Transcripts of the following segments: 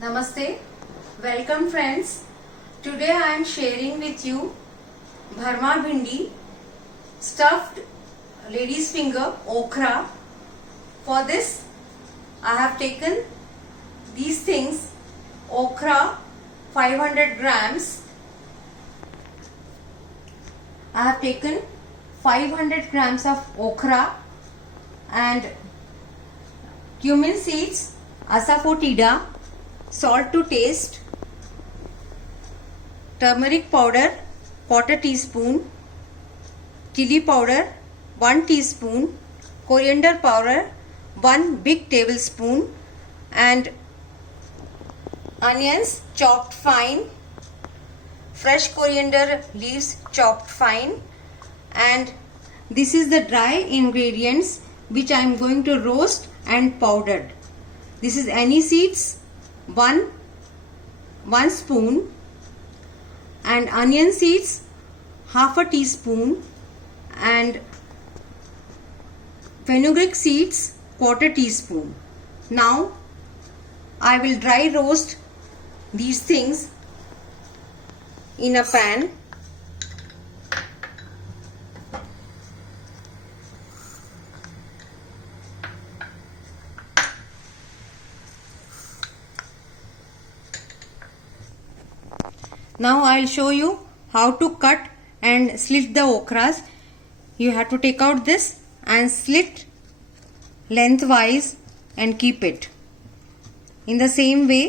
Namaste. Welcome friends. Today I am sharing with you bharma bhindi, stuffed lady's finger, okra. For this I have taken these things: okra 500 grams. I have taken 500 grams of okra and cumin seeds, asafoetida, salt to taste, turmeric powder 1/4 teaspoon, chili powder 1 teaspoon, coriander powder 1 big tablespoon, and onions chopped fine, fresh coriander leaves chopped fine, and this is the dry ingredients which I am going to roast and powdered. This is anise seeds 1 spoon, and onion seeds 1/2 teaspoon, and fenugreek seeds 1/4 teaspoon. Now I will dry roast these things in a pan. Now I will show you how to cut and slit the okras. You have to take out this and slit lengthwise and keep it. In the same way,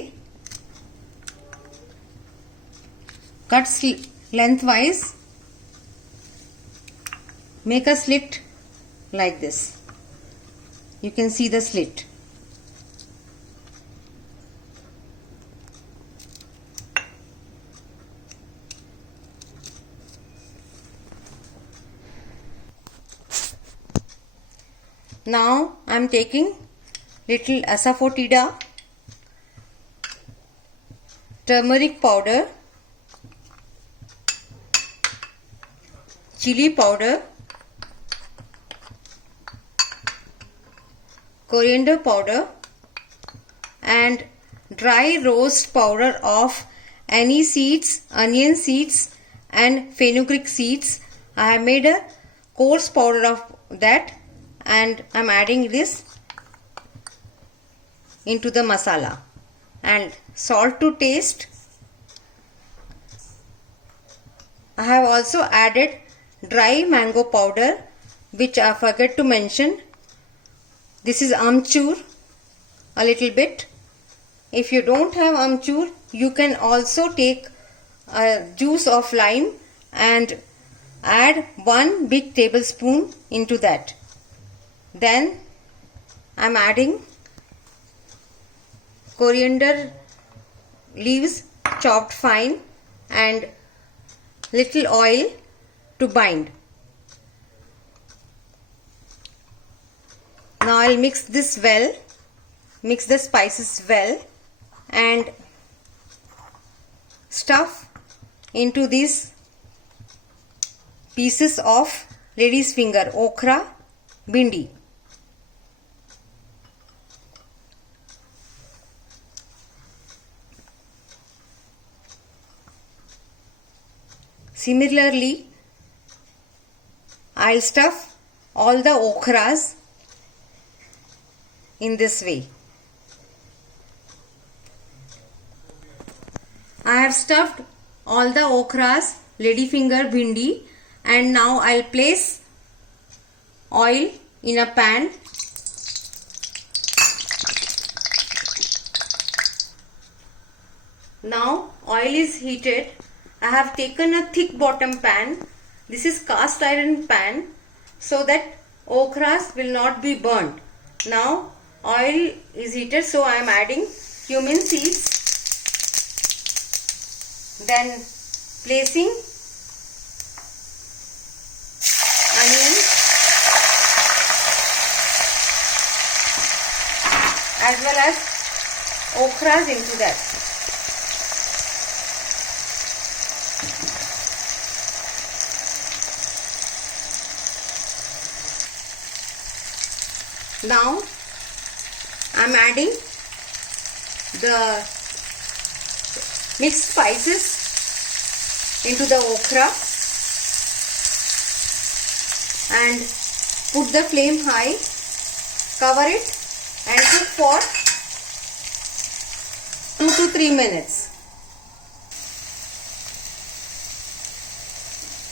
cut lengthwise, make a slit like this. You can see the slit. Now I am taking little asafoetida, turmeric powder, chili powder, coriander powder, and dry roast powder of anise seeds, onion seeds, and fenugreek seeds. I have made a coarse powder of that, and I am adding this into the masala, and salt to taste. I have also added dry mango powder, which I forget to mention. This is amchur, a little bit. If you don't have amchur, you can also take juice of lime and add 1 big tablespoon into that. Then I am adding coriander leaves chopped fine and little oil to bind. Now I will mix this well, mix the spices well, and stuff into these pieces of lady's finger, okra bhindi. Similarly, I will stuff all the okras in this way. I have stuffed all the okras, lady finger bhindi, and now I will place oil in a pan. Now oil is heated. I have taken a thick bottom pan. This is cast iron pan, so that okras will not be burnt. Now oil is heated, so I am adding cumin seeds, then placing onions as well as okras into that. Now I am adding the Mix spices into the okra and put the flame high. Cover it and cook for 2 to 3 minutes.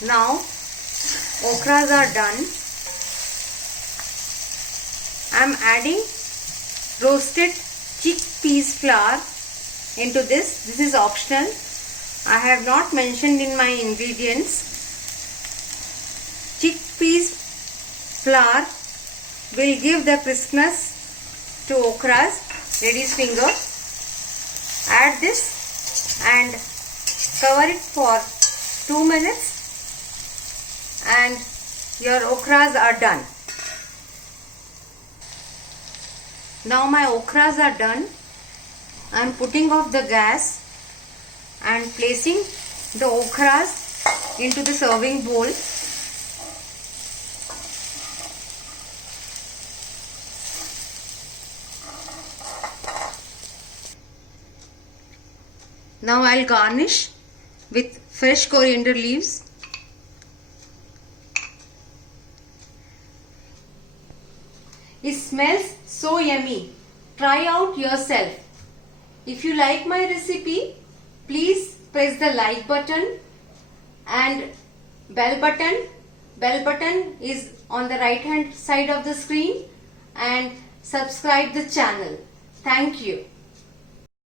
Now okras are done. I am adding roasted chickpeas flour into this. This is optional. I have not mentioned in my ingredients. Chickpeas flour will give the crispness to okras. Lady's finger. Add this and cover it for 2 minutes and your okras are done. Now my okras are done. I am putting off the gas and placing the okras into the serving bowl. Now I'll garnish with fresh coriander leaves. It smells so yummy. Try out yourself. If you like my recipe, please press the like button and bell button. Bell button is on the right hand side of the screen and subscribe the channel. Thank you.